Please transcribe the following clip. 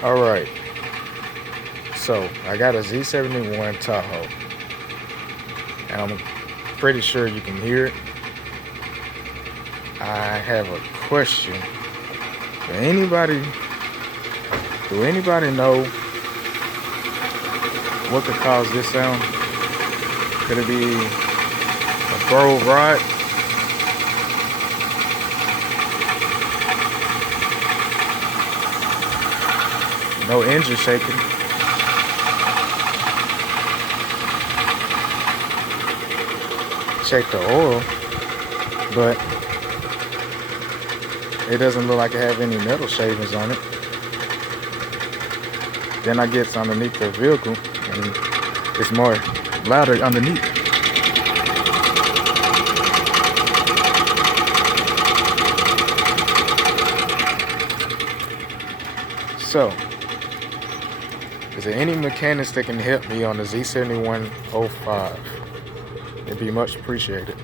Alright, so I got a Z71 Tahoe, and I'm pretty sure you can hear it. I have a question. Do anybody know what could cause this sound? Could it be a borrowed rod? No engine shaking. Check the oil, but it doesn't look like it have any metal shavings on it. Then I get underneath the vehicle and it's more louder underneath. So, is there any mechanics that can help me on the Z71 05? It'd be much appreciated.